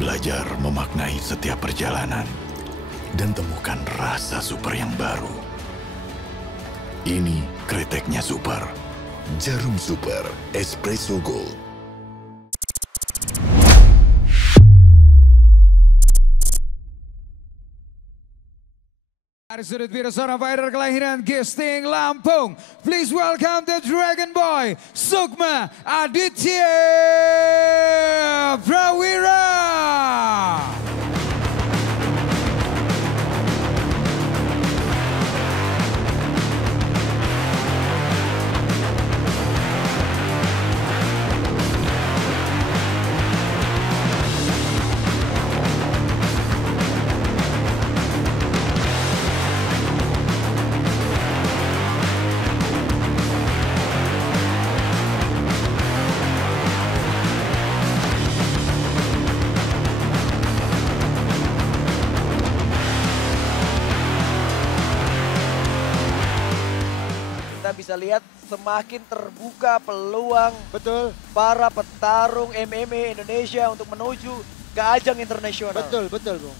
Belajar memaknai setiap perjalanan dan temukan rasa super yang baru. Ini kreteknya super. Jarum Super Espresso Gold. Dari sudut biru seorang fighter kelahiran Gesting Lampung. Please welcome the Dragon Boy, Sukma Aditya Prawira. Bisa lihat semakin terbuka peluang betul para petarung MMA Indonesia untuk menuju ke ajang internasional. Betul, Bung.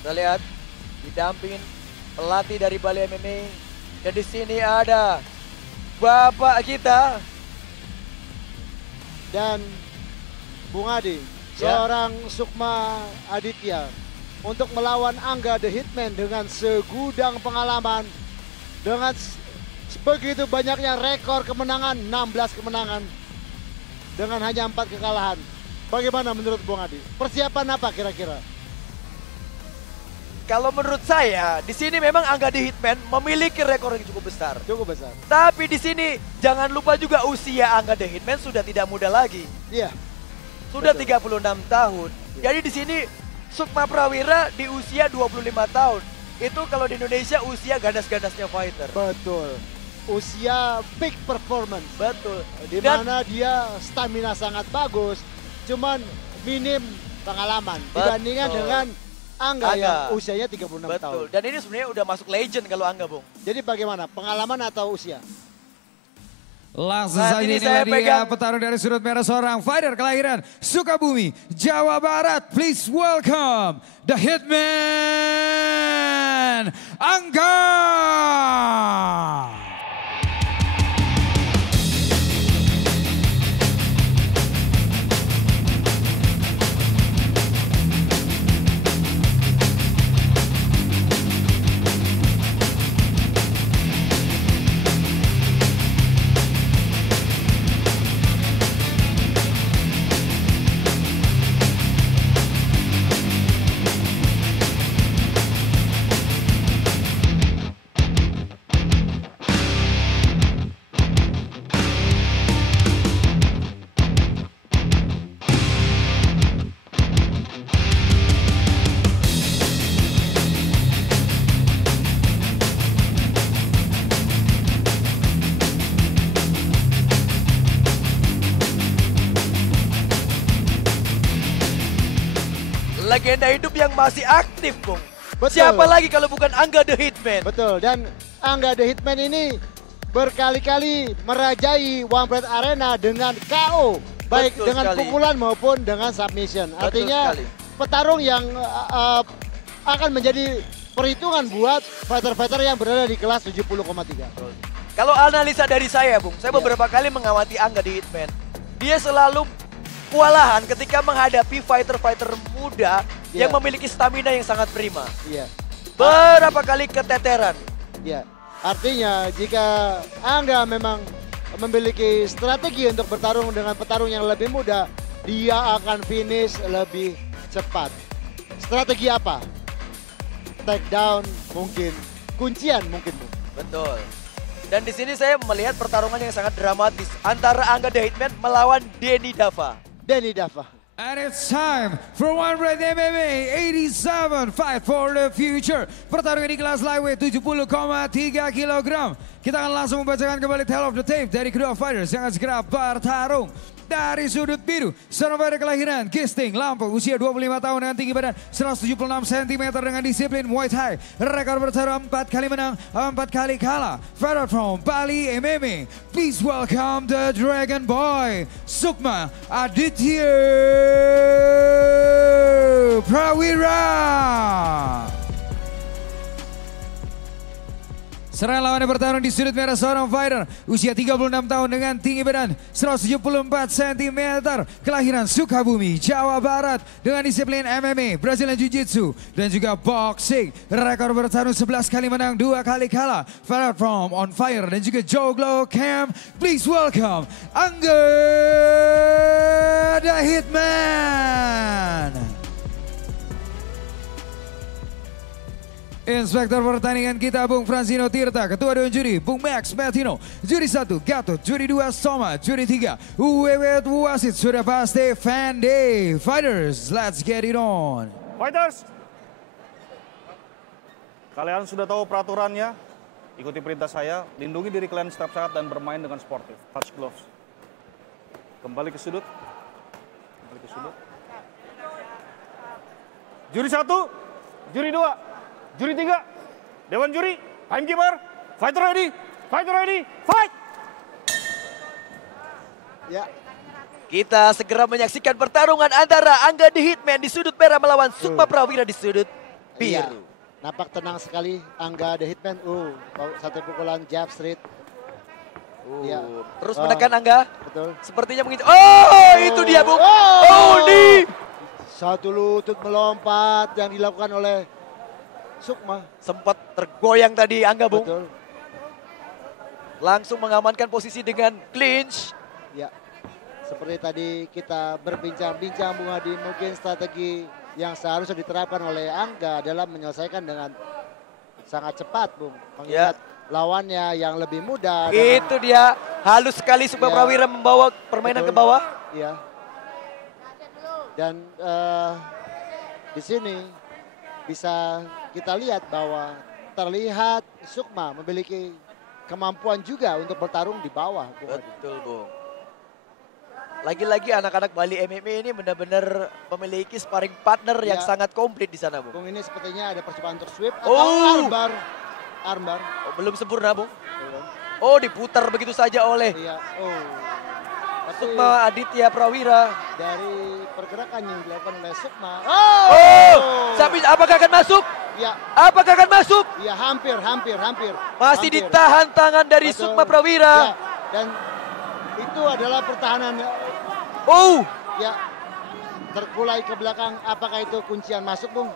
Kita lihat didampingin pelatih dari Bali MMA dan di sini ada bapak kita dan Bung Adi, seorang Sukma Aditya untuk melawan Angga The Hitman dengan segudang pengalaman. Dengan begitu banyaknya rekor kemenangan, 16 kemenangan dengan hanya 4 kekalahan. Bagaimana menurut Bung Adi? Persiapan apa kira-kira? Kalau menurut saya, di sini memang Angga The Hitman memiliki rekor yang cukup besar. Cukup besar. Tapi di sini jangan lupa juga usia Angga The Hitman sudah tidak muda lagi. Iya. Sudah Betul. 36 tahun. Ya. Jadi di sini Sukma Prawira di usia 25 tahun. Itu kalau di Indonesia usia ganas-ganasnya fighter. Betul. Usia peak performance. Betul. Di mana dia stamina sangat bagus, cuman minim pengalaman dibandingkan dengan Angga yang usianya 36 tahun. Betul. Dan ini sebenarnya udah masuk legend kalau Angga, Bung. Jadi bagaimana? Pengalaman atau usia? Langsung saja ini dia petarung dari sudut merah seorang fighter kelahiran Sukabumi, Jawa Barat. Please welcome the Hitman, Angga. Legenda hidup yang masih aktif, Bung. Betul. Siapa lagi kalau bukan Angga The Hitman? Betul, dan Angga The Hitman ini berkali-kali merajai One Pride Arena dengan KO. Baik Betul dengan sekali. pukulan maupun dengan submission. Betul Artinya sekali. petarung yang akan menjadi perhitungan buat fighter-fighter yang berada di kelas 70,3. Kalau analisa dari saya, Bung, saya beberapa kali mengamati Angga The Hitman. Dia selalu kewalahan ketika menghadapi fighter-fighter muda yang memiliki stamina yang sangat prima. Iya. Berapa kali keteteran. Iya. Artinya jika Angga memang memiliki strategi untuk bertarung dengan petarung yang lebih muda, dia akan finish lebih cepat. Strategi apa? Takedown mungkin, kuncian mungkin. Betul. Dan di sini saya melihat pertarungan yang sangat dramatis antara Angga The Hitman melawan Denny Dava. Denny Dava. And it's time for One Pride MMA 87 Fight for the Future. Pertarungan di kelas lightweight 70,3 kg. kita akan langsung membacakan kembali tale of the tape dari kedua fighters yang akan segera bertarung. Dari sudut biru, seorang fighter kelahiran Gisting Lampung, usia 25 tahun dengan tinggi badan 176 cm dengan disiplin Muay Thai. Rekor bertarung 4 kali menang, 4 kali kalah. Fighter from Bali MMA. Please welcome the Dragon Boy, Sukma Aditya Prawira. Serang lawannya bertarung di sudut merah, seorang fighter usia 36 tahun dengan tinggi badan 174 cm, kelahiran Sukabumi, Jawa Barat dengan disiplin MMA, Brazilian Jiu-Jitsu dan juga boxing. Rekor bertarung 11 kali menang, 2 kali kalah. Fighter from On Fire dan juga Joglo Camp. Please welcome Angga the Hitman. Inspektor pertandingan kita Bung Fransino Tirta, Ketua Dewan Juri Bung Max Martino, Juri 1 Gatot, Juri 2 Soma, Juri 3 Wewet Wasit, sudah pasti Fan Day. Fighters, let's get it on. Fighters, kalian sudah tahu peraturannya. Ikuti perintah saya, lindungi diri kalian setiap saat dan bermain dengan sportif. Touch gloves. Kembali ke sudut. Juri 1, Juri 2. Juri 3, Dewan Juri, Timekeeper, fighter ready, fight! Ya, Kita segera menyaksikan pertarungan antara Angga the Hitman di sudut merah melawan Sukma Prawira di sudut iya. biru. Nampak tenang sekali Angga the Hitman. Satu pukulan jab straight. Iya. Terus menekan Angga. Betul. Sepertinya mengincar. Oh, itu dia Bung. Oh, di. Satu lutut melompat yang dilakukan oleh Sukma. Sempat tergoyang tadi Angga Bung. Betul. Langsung mengamankan posisi dengan clinch. Ya. Seperti tadi kita berbincang-bincang Bung Adi, mungkin strategi yang seharusnya diterapkan oleh Angga dalam menyelesaikan dengan sangat cepat Bung. Mengingat lawannya yang lebih muda. Itu dia. Halus sekali Sukma Prawira membawa permainan ke bawah. Iya. Dan di sini bisa kita lihat bahwa terlihat Sukma memiliki kemampuan juga untuk bertarung di bawah. Betul Bung. Lagi-lagi anak-anak Bali MMA ini benar-benar memiliki sparring partner yang sangat komplit di sana Bung. Bung, ini sepertinya ada percobaan untuk sweep atau armbar. Oh, belum sempurna Bung. Oh, diputar begitu saja oleh Iya. Sukma Aditya Prawira. Dari pergerakan yang dilakukan oleh Sukma. Tapi apakah akan masuk? Ya. Apakah akan masuk? Ya, hampir. Masih ditahan tangan dari Betul. Sukma Prawira. Ya. Dan itu adalah pertahanan. Ya. Terkulai ke belakang. Apakah itu kuncian masuk, Bung?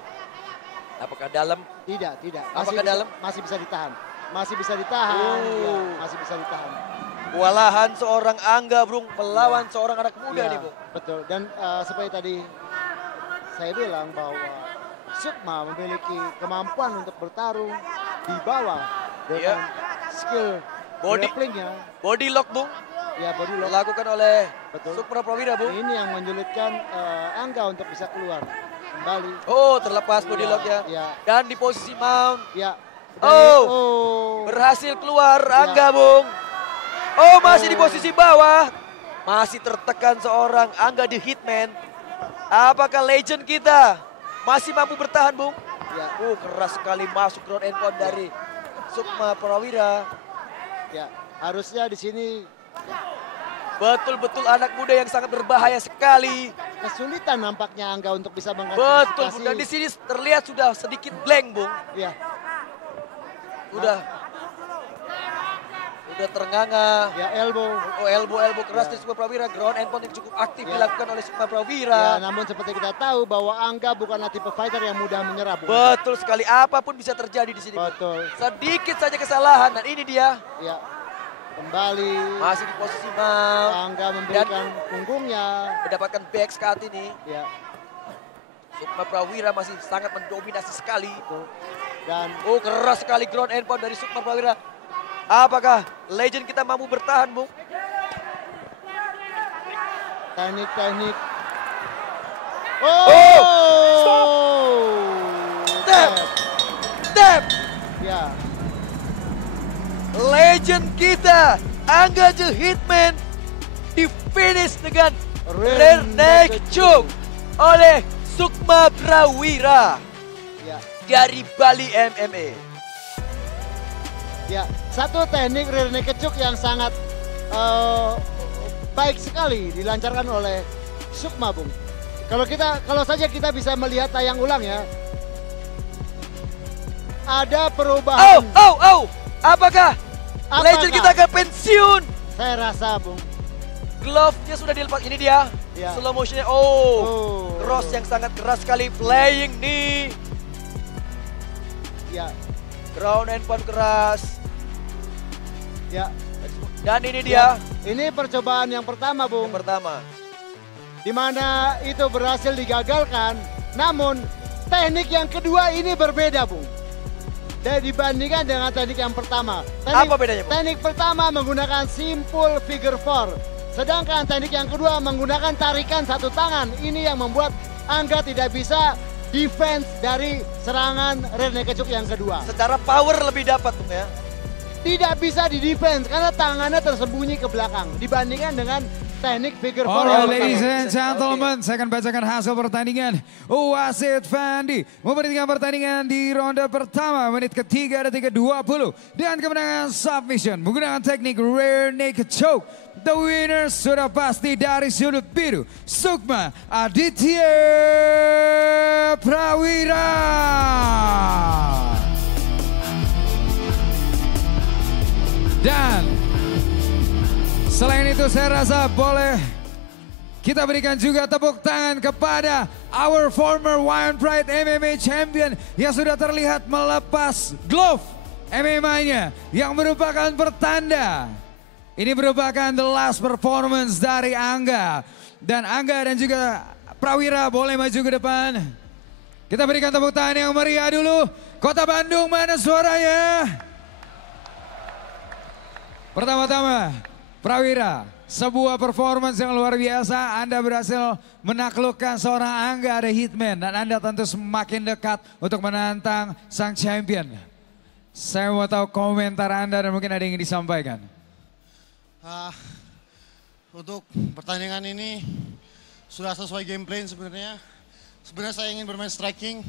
Apakah dalam? Tidak. Apakah dalam? Masih bisa ditahan. Masih bisa ditahan. Ya, masih bisa ditahan. Kewalahan seorang Angga Bung melawan seorang anak muda nih Bung. Betul. Dan seperti tadi saya bilang bahwa Sukma memiliki kemampuan untuk bertarung di bawah dengan skill grapplingnya. Body lock Bung. Ya, body lock. Dilakukan oleh Betul. Sukma Prawira Bung. Ini yang menyulitkan Angga untuk bisa keluar kembali. Oh, terlepas body lock ya. Ya. Dan di posisi mount. Ya. Berhasil keluar Angga Bung. Oh, masih di posisi bawah. Masih tertekan seorang Angga the Hitman. Apakah legend kita masih mampu bertahan, Bung? Ya. Keras sekali masuk ground and pound dari Sukma Prawira. Ya, harusnya di sini betul-betul anak muda yang sangat berbahaya sekali. Kesulitan nampaknya Angga untuk bisa Betul, mengantisipasi. Bung. Dan di sini terlihat sudah sedikit blank, Bung. Ya. Udah ternganga. Ya, elbow. Elbow keras dari Sukma Prawira. Ground and pound yang cukup aktif dilakukan oleh Sukma Prawira. Ya, namun seperti kita tahu bahwa Angga bukanlah tipe fighter yang mudah menyerah. Bung. Betul sekali. Apapun bisa terjadi di sini. Betul. Sedikit saja kesalahan dan ini dia. Ya. Kembali. Masih di posisi mount. Angga memberikan punggungnya. Mendapatkan back saat ini. Ya. Sukma Prawira masih sangat mendominasi sekali. Betul. Dan keras sekali ground and pound dari Sukma Prawira. Apakah legend kita mampu bertahan, Bung? teknik. Tap. Ya. legend kita, Angga the Hitman, di finish dengan rear neck choke oleh Sukma Prawira Ya. dari Bali MMA. Ya, satu teknik rear naked choke yang sangat baik sekali dilancarkan oleh Sukma, Bung. Kalau saja kita bisa melihat tayang ulang ya. Ada perubahan. Apakah legend kita akan pensiun? Saya rasa, Bung. Glove-nya sudah dilepas. Ini dia. Ya. Slow motionnya. Cross yang sangat keras sekali. Flying knee. Ya, Ground and pound keras. ya. Dan ini dia. Ini percobaan yang pertama, Bung. Yang pertama. Di mana itu berhasil digagalkan. Namun teknik yang kedua ini berbeda, Bung. Dan dibandingkan dengan teknik yang pertama. Apa bedanya, Bung? Teknik pertama menggunakan simple figure four. Sedangkan teknik yang kedua menggunakan tarikan satu tangan. Ini yang membuat Angga tidak bisa defense dari serangan rear naked choke yang kedua. Secara power lebih dapat, Bung ya. Tidak bisa di defense karena tangannya tersembunyi ke belakang. Dibandingkan dengan teknik figure four. Alright, yang ladies pertama. and gentlemen, saya akan bacakan hasil pertandingan. Wasit Fandi memperhatikan pertandingan di ronde pertama, menit ketiga detik ke-20. Dan kemenangan submission menggunakan teknik rear naked choke. The winner sudah pasti dari sudut biru, Sukma Aditya Prawira. Dan selain itu saya rasa boleh kita berikan juga tepuk tangan kepada our former One Pride MMA champion yang sudah terlihat melepas glove MMA-nya yang merupakan pertanda. Ini merupakan the last performance dari Angga. Dan Angga dan juga Prawira boleh maju ke depan. Kita berikan tepuk tangan yang meriah dulu. Kota Bandung, mana suaranya? Pertama-tama, Prawira, sebuah performance yang luar biasa. Anda berhasil menaklukkan seorang Angga the Hitman. Dan Anda tentu semakin dekat untuk menantang sang champion. Saya mau tahu komentar Anda dan mungkin ada yang ingin disampaikan. Untuk pertandingan ini sudah sesuai game plan sebenarnya. Sebenarnya saya ingin bermain striking.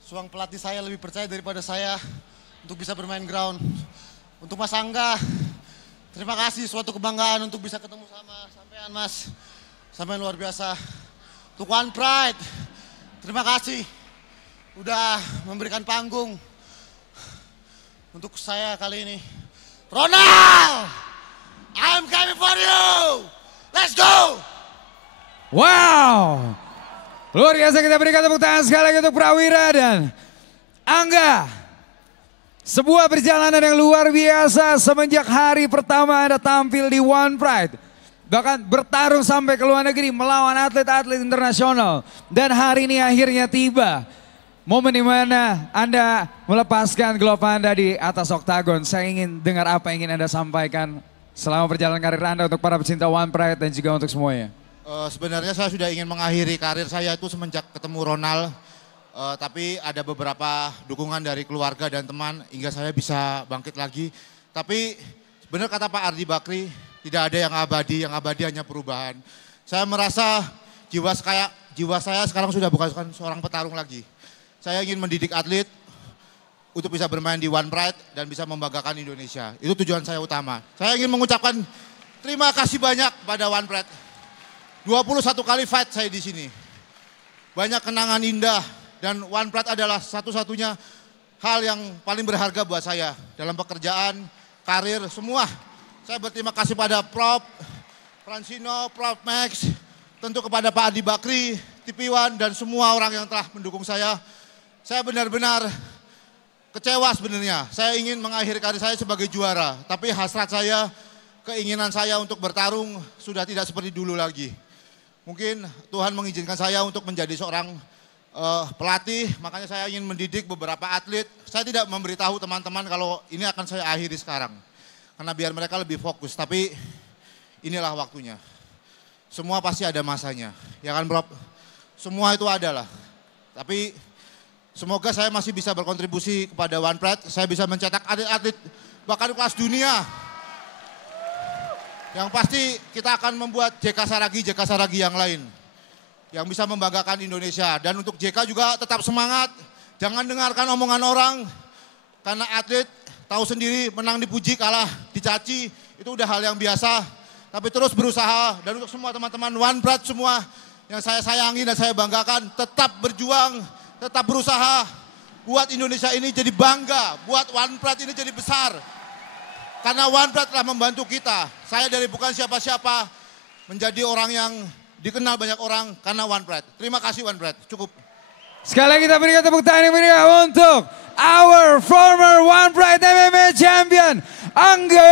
Suang pelatih saya lebih percaya daripada saya untuk bisa bermain ground. Untuk Mas Angga, terima kasih, suatu kebanggaan untuk bisa ketemu sama sampean, Mas. Sampean luar biasa. Untuk One Pride, terima kasih udah memberikan panggung untuk saya kali ini. Ronald, I'm coming for you. Let's go. Wow, luar biasa, kita berikan tepuk tangan sekali lagi untuk Prawira dan Angga. Sebuah perjalanan yang luar biasa semenjak hari pertama Anda tampil di One Pride. Bahkan bertarung sampai ke luar negeri melawan atlet-atlet internasional. Dan hari ini akhirnya tiba. Momen di mana Anda melepaskan glove Anda di atas oktagon. Saya ingin dengar apa yang ingin Anda sampaikan selama perjalanan karir Anda untuk para pecinta One Pride dan juga untuk semuanya. Sebenarnya saya sudah ingin mengakhiri karir saya itu semenjak ketemu Ronald. Tapi ada beberapa dukungan dari keluarga dan teman hingga saya bisa bangkit lagi. Tapi benar kata Pak Ardi Bakri, tidak ada yang abadi hanya perubahan. Saya merasa jiwa saya sekarang sudah bukan seorang petarung lagi. Saya ingin mendidik atlet untuk bisa bermain di One Pride dan bisa membanggakan Indonesia. Itu tujuan saya utama. Saya ingin mengucapkan terima kasih banyak pada One Pride. 21 kali fight saya di sini. Banyak kenangan indah. Dan One Pride adalah satu-satunya hal yang paling berharga buat saya. Dalam pekerjaan, karir, semua. Saya berterima kasih pada Prof. Francino, Prof. Max. Tentu kepada Pak Adi Bakri, TV One, dan semua orang yang telah mendukung saya. Saya benar-benar kecewa sebenarnya. Saya ingin mengakhiri karir saya sebagai juara. Tapi hasrat saya, keinginan saya untuk bertarung sudah tidak seperti dulu lagi. Mungkin Tuhan mengizinkan saya untuk menjadi seorang pelatih, makanya saya ingin mendidik beberapa atlet. Saya tidak memberitahu teman-teman kalau ini akan saya akhiri sekarang. Karena biar mereka lebih fokus, tapi inilah waktunya. Semua pasti ada masanya, ya kan Bro? Semua itu adalah. Tapi semoga saya masih bisa berkontribusi kepada One Pride. Saya bisa mencetak atlet-atlet bahkan kelas dunia. Yang pasti kita akan membuat JK Saragi yang lain. Yang bisa membanggakan Indonesia. Dan untuk JK juga tetap semangat. Jangan dengarkan omongan orang. Karena atlet tahu sendiri menang dipuji, kalah dicaci. Itu udah hal yang biasa. Tapi terus berusaha. Dan untuk semua teman-teman One Pride semua yang saya sayangi dan saya banggakan. Tetap berjuang, tetap berusaha. Buat Indonesia ini jadi bangga. Buat One Pride ini jadi besar. Karena One Pride telah membantu kita. Saya dari bukan siapa-siapa menjadi orang yang dikenal banyak orang karena One Pride. Terima kasih One Pride, cukup. Sekali lagi kita berikan tepuk tangan yang meriah untuk our former One Pride MMA champion, Angga